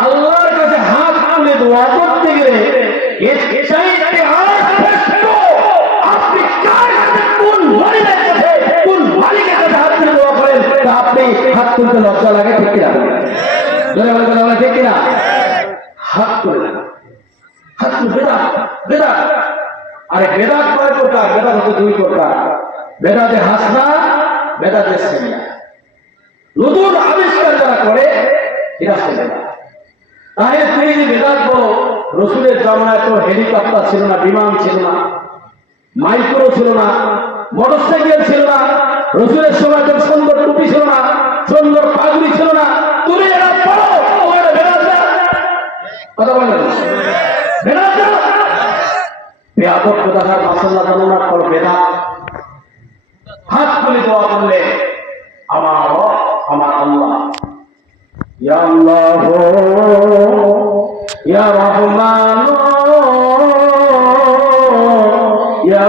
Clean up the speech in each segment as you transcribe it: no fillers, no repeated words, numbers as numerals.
আল্লাহর কাছে হাত তুলে দোয়া করতে গেলে আপনি কার কাছে কোন মহিলার কাছে কোন মালিকের কাছে হাত তুলে দোয়া করেন আপনি হাত তুলতে লজ্জা লাগে ঠিক কিনা ঠিক কিনা হাত তুলে হাত তুলে বেদা আরে বেদাত কয় প্রকার বেদাত হচ্ছে দুই প্রকার বেদাতে হাসনা বেদাতে সেমিয়া নতুন আবিষ্কার যারা করে এরা সেবে না তাহলে তুই যে বেদাত বলো রসুলের জামানায় তো হেলিকপ্টার ছিল না বিমান ছিল না মাইক্রো ছিল না মোটরসাইকেল ছিল না রসুলের সময় তো সুন্দর টুপি ছিল না সুন্দর পাগড়ি ছিল না তুমি এরা পড়ো ওরা বেদাত না কথা বলেন বেদাত না বেয়াদব কোথাকার মাসাল্লাহ জানানোর পর বেদাত হাত তুলে দোয়া করলে আমার আমার আল্লাহ ইয়া আল্লাহ ইয়া রহমান ইয়া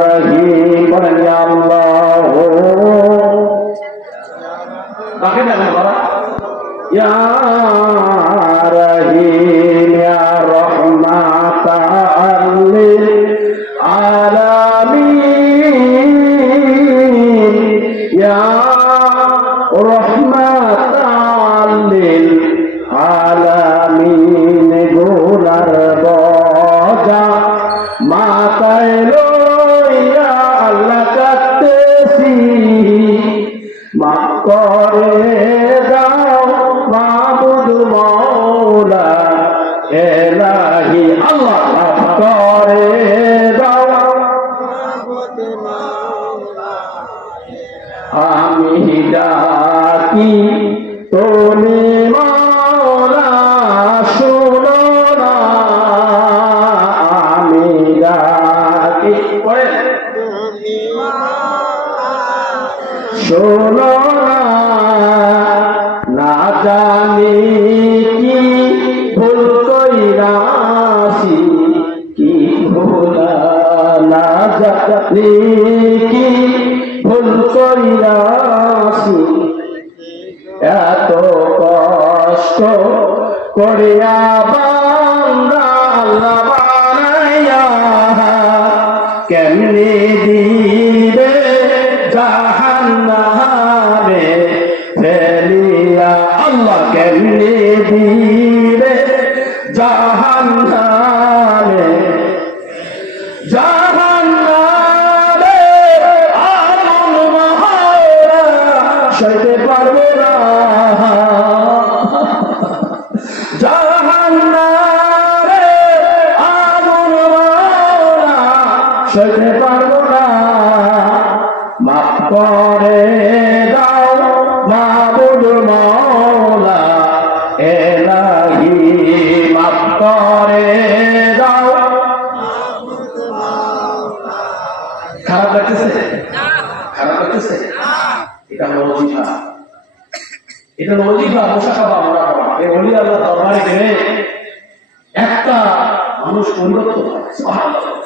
রহিম বলেন ইয়া আল্লাহ কাকে দেখেন বলা ইয়া রহিম ইয়া রহমাতাল লিল আলামিন ইয়া রহমাতাল লিল আলামিন গোলার বজা মাথায় লইয়া আল্লাহ কাঁদতেছি মাফ করে দাও মাবুদ মওলা এলাহি আল্লাহ মাফ করে দাও মাবুদ মওলা আমি ডাকি তুমি মওলা শুনো না আমি ডাকি তুমি শোনো না জানি কি ভুল কইরাছি কি ভুল না জানি কি ভুল কইরাছি এত কষ্ট করিয়া বান্দা আল্লাহ বানাইয়া কেমনে দিবে জাহান্নামে ফেলিয়া আল্লাহ কেমনে দিবে জাহান্নামে জাহান্নামে আগুন মহারা সইতে পারবো না জাহান্নামে আগুন মহারা সইতে পারবো না মাফ করে দাও মাবুদ মওলা এলাহি মাফ করে দাও খারাপ লাগতেছে খারাপ লাগতেছে এটা হলো ওজিফা এটা হলো ওজিফা মুসাফা আমরা এই ওলি আল্লাহ দরবারে গেলে একটা মানুষ পরিবর্তন হয় সুবহানাল্লাহ